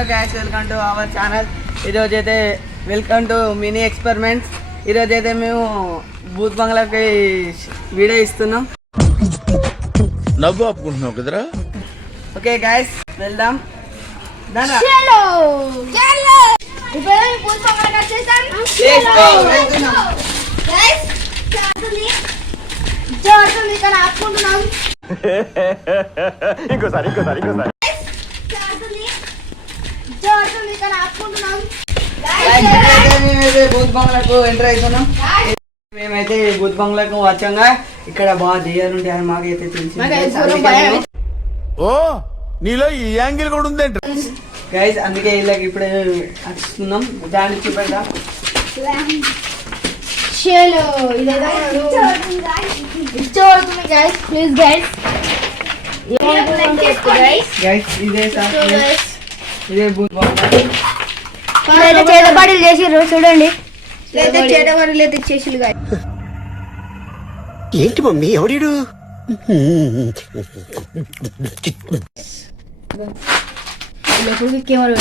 Hello guys, welcome to our channel. ఈరోజు అయితే welcome to mini experiments. ఈరోజు అయితే మేము భూత్ బంగ్లాకి వీడియో ఇస్తున్నాం. నవ్వు ఆపుకుంటున్నావు కదరా. ఓకే గైస్, వెళ్దాం. ఇంకోసారి మేమైతే భూత్ బంగ్లాకు ఎంటర్ అవుతున్నాం. మేమైతే భూత్ బంగ్లాకు వచ్చాగా ఇక్కడ బాగా దెయ్యాలు ఉంటాయని మాకైతే తెలిసింది. ఓ నీలో ఈ యాంగిల్ కూడా ఉందంట గైస్, అందుకే వీళ్ళకి ఇప్పుడే వస్తున్నాం. దాన్ని చూపెట్టా ఇదే భూత్ బంగ్లా. చేతబడులు చేసిర్రు చూడండి. చేతబడులు అయితే చేసిరు. ఏంటి మమ్మీ ఎవడీడు? కెమెరా